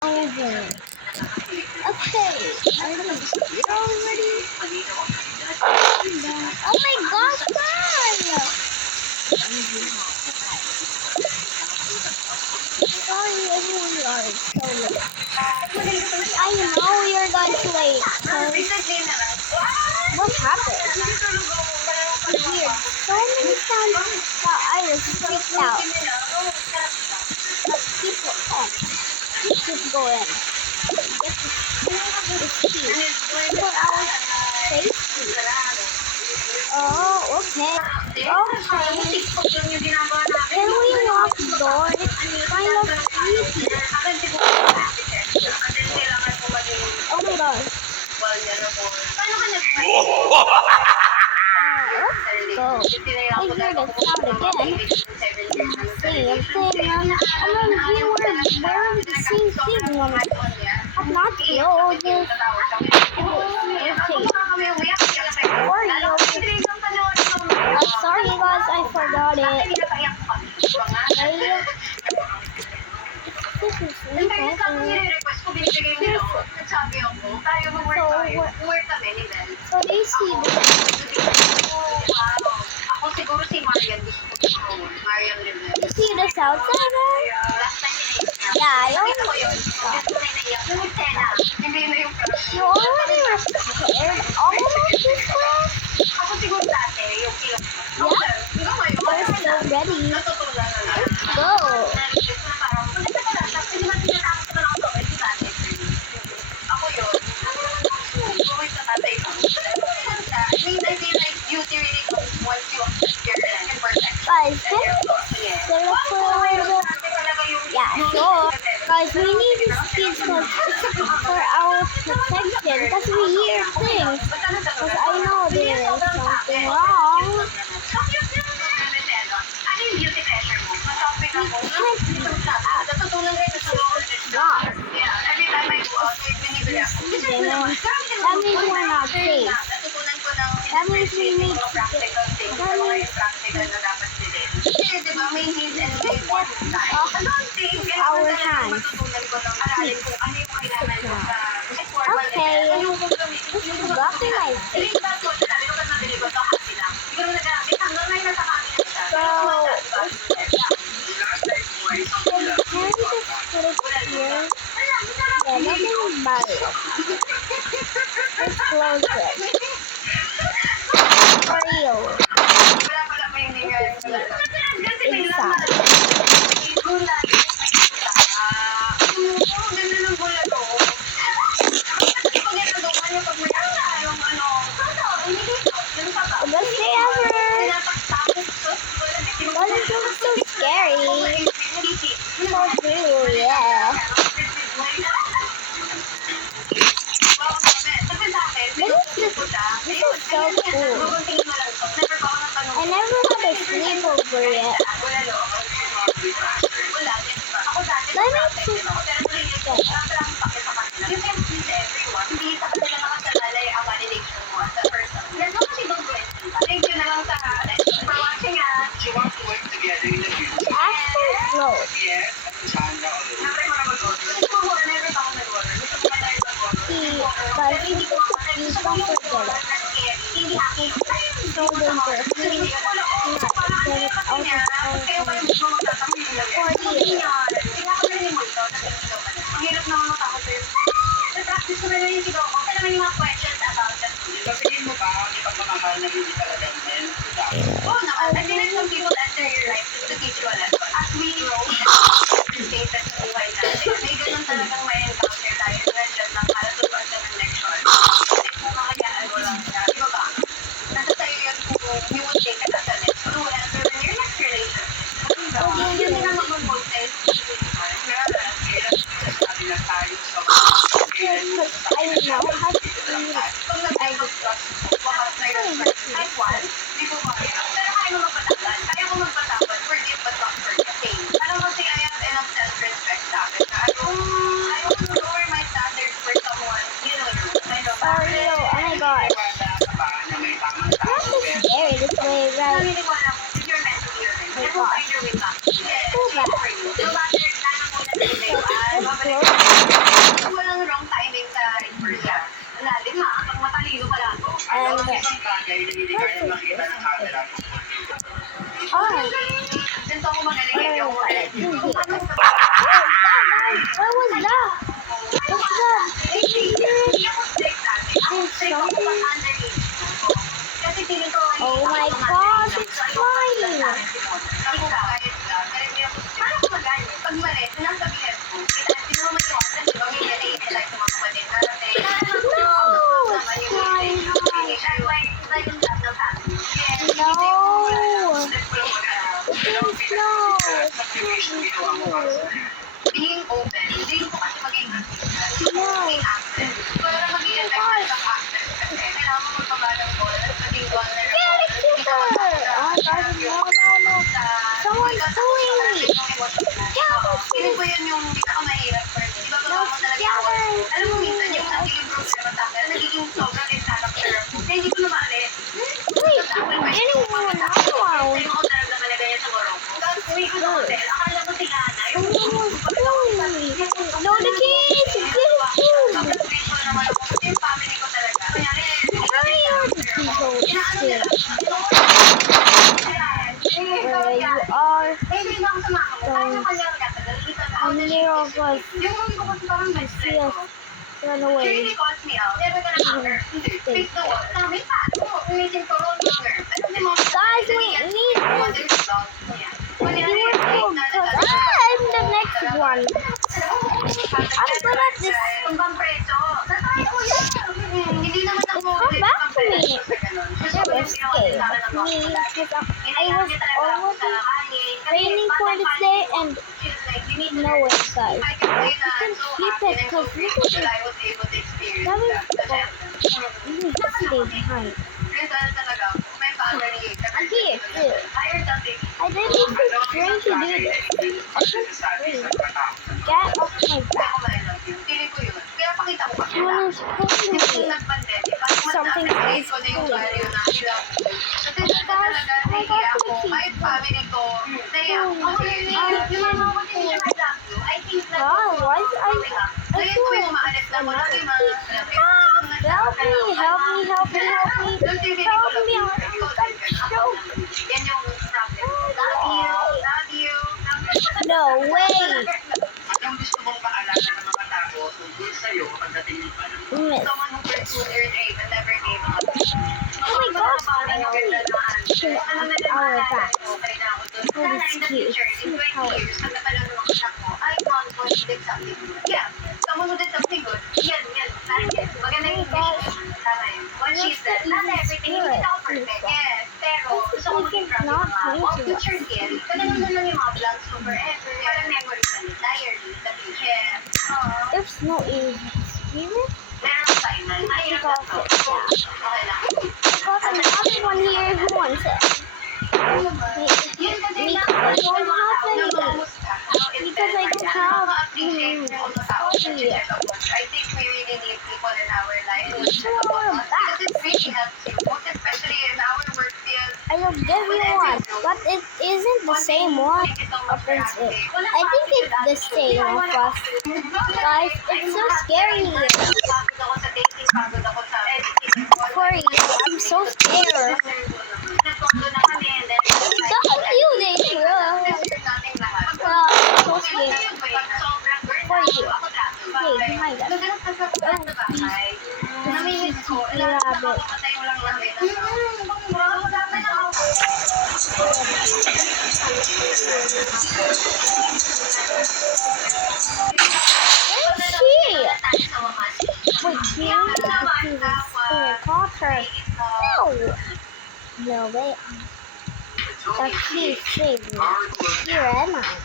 Over. Okay, are you already? Oh my gosh, girl! Sorry, everyone, you are so late. I know you're going to late. What happened? Weird. So many times that I was freaked out. But people can't. Just go in. Get the key. For our safety. Oh, okay. Okay. Can we lock the door? It's kind of creepy. Oh my gosh. Let's go. I hear the sound again. Same thing. We were wearing the same thing. Not clothes. Sorry guys, I forgot it. This is legal. So they see this. You see the south side? Yeah, I already You already repaired all of this class? Yeah, we're so ready. Let's go. Guys, can we sit up for a little bit? Yeah, sure. Guys, we need these keys for our protection because we hear things. Because I know there is something wrong. That means we're not safe. That means we need to get our hands. Okay, this is blocking my face. So, can we just put it here? Yeah, nothing about it. Let's close it. For real. Inside. The best day ever. Doesn't look so scary. So cool, yeah. This is so cool. I never had a sleepover yet. Let me choose that. Actually close. Guys, you don't forget it. So dangerous. Please not get it out of our I know how to do Sorry, oh my god. It's not so scary this way, right? Oh my gosh. So bad. Let's close What was that? What's that? Oh my gosh, it's flying! No! It's flying high. No! Please, no! Being open, hindi ko kasi maging No! para maging kailangan mo magbabalang bola, maging vulnerable. Get it, Cooper! Oh gosh, no. Someone's pulling me! Feeling ko yun yung pinakamahirap for me. Di ba ba ako talaga ako? Alam mo minsan yung nagiging problema sa akin, nagiging sobrang character ako. Kaya hindi ko na maalis. Wait, getting one now. Hindi ko talaga na ganyan sa Morocco. Tapos uwi ko sa hotel, akala ko sila na yung No, the kids! Get it, Tapos uwi ko naman ako, yung family ko talaga. Kunyari, Hurry up, people! inaano nila. Where you are, Hindi na ako sumama mo. Kaya kanya I'm near of us. yung mami ko kasi parang best See friend us ko. run She away. really calls me out. Never gonna cover. Face the wall. Sabi pa, umitin ko roll longer. Ano si mom? Guys, we need this. You were cool because I'm the next one. I'm good at this. Tumbang preso. Hindi naman ako. Come back to me. Never escape me because I was almost training for this day and no way, guys. I can say You can keep it because look at this. I was able to experience That that. is, you need to stay behind. Kasi talaga, may family. I'm here too. Higher something. I didn't even train to do this. I just trained. Get off my back. Feeling ko yun. Kaya pakita ko kasi Someone is pushing Yung me. nag-pandemic, parang mas Something na-appreciate is ko na yung pulling. value na ilang. Kasi dito talaga nahiya ako. Kahit family ko, nahiya ako. Ako yung mga ko din siya I love you. I think na Wow, why is I Ngayon feel tuwing like umaalis na ako, lagi mga help me, help me, help me, help me. Doon din Help me, ikaw I'm lang. choke. Yan yung problem. Love you. No way. Ang gusto mong paalala ng mga tao tungkol sa'yo kapag dating ng panahon. Miss. Someone who pursued their dream and never gave up. Oh my gosh, finally. Our back. Oh, it's cute. Look how it is. Someone who did something good. Yan. Maganda yung vision. Tama yun. When she said, not everything, hindi ako perfect. Yes, pero gusto ko maging proud ng mga all future kids. Ganun lang yung mga vlogs ko forever. Parang memories na diary, the future. There's no easy spirit. Meron tayo na. You got it. Yeah. Okay lang. I got another one here who wants it. Yun kasi Me, lang, I don't have any. because I don't have sorry. I think we really need people in our life who So, because it really helps you, most especially in our work field. I will give you one, but it isn't the same one. Of us. I think it's the same of us. Guys, it's so scary here. For you, I'm so scared. Don't you think? So scared. For you. Hey, behind us. Where's she? Wait, here? This is Potter. No! No way. The key saved me. Here am I.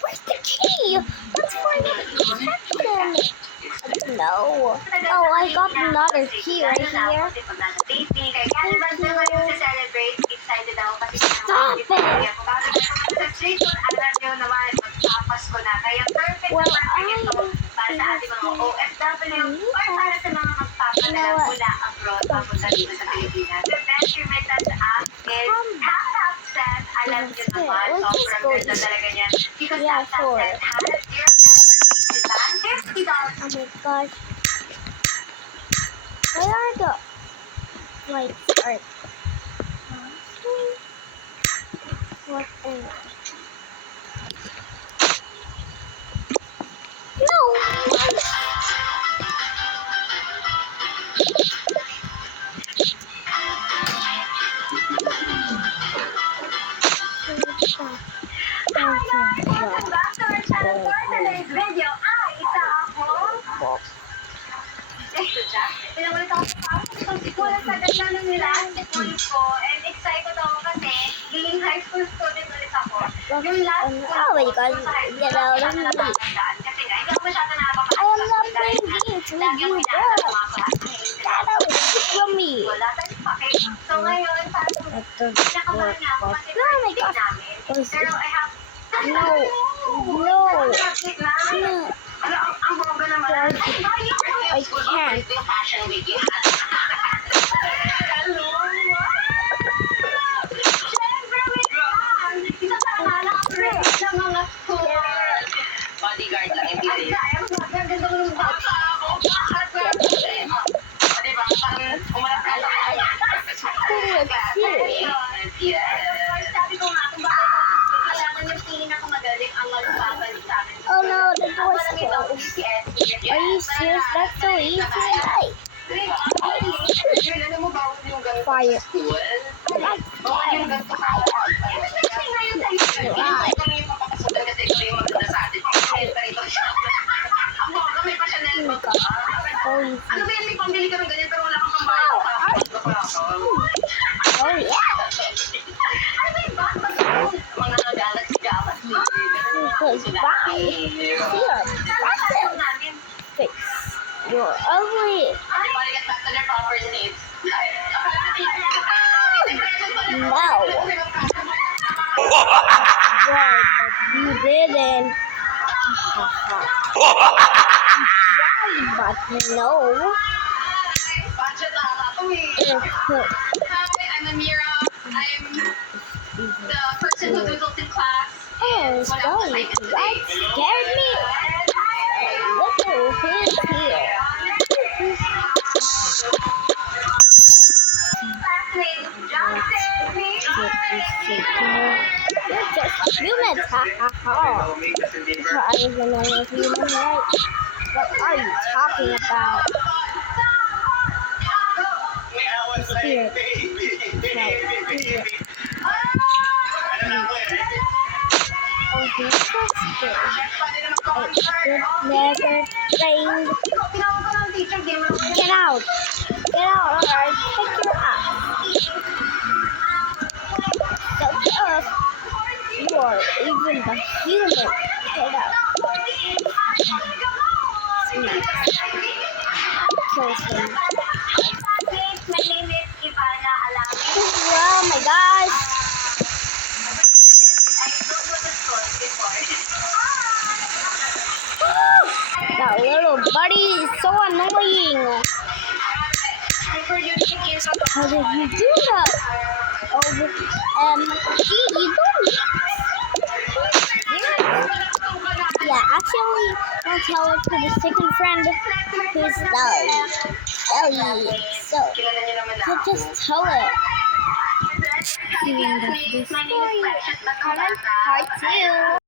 Where's the key? Let's find out the protection. No. Oh, I got another key right here. Stop it. Well, Yeah, sure. Oh my gosh. Where are the lights? Alright. What is siya. Pinawalit ako sa school. Sa ganda ng last school ko. And excited ako kasi being high school student ulit ako. Yung last school Oh my God, ko sa high school, get out of hindi me. ako natatandaan. Kasi nga, hindi ako masyado nakakapasok I am sa not school dahil playing games with lagi you, ako bro. inaasal ng mga classmates. Get away from me. Wala tayong pake. So ngayon, parang Ito, kinakabahan na ako kasi oh my birthday God. namin. Pero I have... No. No. No. Ano, ang bongga naman. I can't. Fashion week yan. Hello? Siyempre, wait lang. Isa pa nga lang ang rate sa mga school. Bodyguard lang, hindi Ay, rin. kaya mo, ganda ko ng bata ako. Bakit ba? Diba? Parang umarap ka lang. Yes. Sabi ko nga, kung bakit ako kailangan yung pinakamagaling ang magbabalik sa amin. Oh no, the door's Malamig ang closed. BTS. Are you serious? That's so easy. Hey, Alam mo, bawal yung ganito quiet. sa school. That's Bawal yung quiet. ganito sa ikaw yung papapasukan kasi ikaw yung maganda sa atin. Ang bongga, may pa-Chanel ba ka? So easy. Ano ba yan? May pambili ka ng ganyan pero wala kang pambayad. Oh yeah. Ano yung bag? Mga galaxy. Goodbye. Here, that's it. Namin. Fix. You're ugly. Everybody get back to their proper seats. No. Right, but you didn't. Right, but no. Budget tama to eh. Hi, I'm Amira. I'm the person who doodles in class. Oh, sorry. That scared me. Look who's here. Classmate Johnson. You're just human. Ha ha ha. So I was another human, right? What are you talking about? Spirit. No, spirit. Oh, he's so scared. It never rained. Tinawag ko ng teacher, di mo naman Get out. Get out, or I'll kick your ass. So tough. You are even the human. Get out. Kill him. My name is Ivana Alami. Oh my gosh. I don't go to school before. That little buddy is so annoying. Hyper unique is How did you do that? Gee, you don't. Yeah, actually, I'll tell it to the second friend who's Ellie. So, Kilala niyo naman na so ako. just tell it. My name is Precious Part 2.